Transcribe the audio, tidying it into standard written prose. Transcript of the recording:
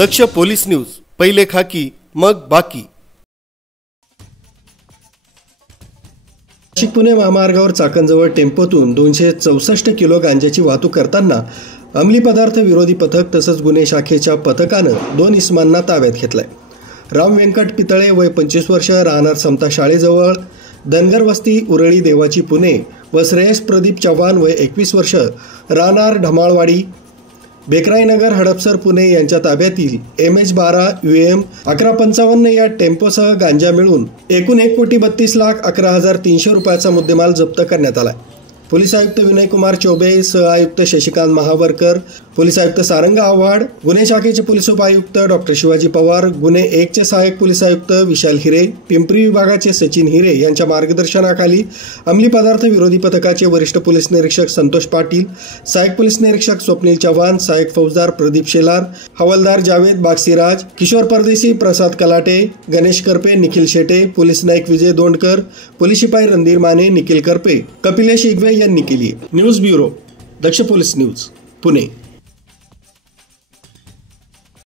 दक्ष police news, पहिले खाकी मग बाकी। नाशिक पुणे महामार्गावर चाकणजवळ टेम्पोतून 264 किलो गांजाची वाहतूक करताना अंमली पदार्थ विरोधी पथक तसंच गुन्हे शाखेच्या पथकानं 2 इसमांना ताब्यात घेतलाय। राम व्यंकट पितळे वय 25 वर्ष, राहणार समता शाळेजवळ, धनगर वस्ती, उरळी देवाची पुणे व श्रेयस प्रदीप चव्हाण वय 21 वर्ष, राहणार ढमाळवाडी, बेकराईनगर, हडपसर, पुणे यांच्या ताब्यातील MH12 UM 1155 या टेम्पोसह गांजा मिळून एकूण 1,32,11,300 रुपयाचा मुद्देमाल जप्त करण्यात आला। पोलीस आयुक्त विनय कुमार चौबे, सह आयुक्त शशिकांत महावरकर, पोलीस आयुक्त सारंग आव्हाड, गुन्हे शाखेचे पोलीस उपायुक्त डॉक्टर शिवाजी पवार, गुन्हे 1 चे सहाय्यक पोलीस आयुक्त विशाल हिरे, पिंपरी विभागाचे सचिन हिरे यांच्या मार्गदर्शनाखाली अंमली पदार्थ विरोधी पथकाचे वरिष्ठ पोलीस निरीक्षक संतोष पाटील, सहाय्यक पोलीस निरीक्षक स्वप्नील चव्हाण, सहाय्यक फौजदार प्रदीप शेलार, हवालदार जावेद बागसिराज, किशोर परदेशी, प्रसाद कलाटे, गणेश करपे, निखिल शेटे, पोलीस नाईक विजय दोंडकर, पोलीस शिपाई रणधीर माने, निखिल करपे, कपिलेश इगवे यांनी केली। न्यूज ब्युरो, दक्ष पोलीस न्यूज, पुणे।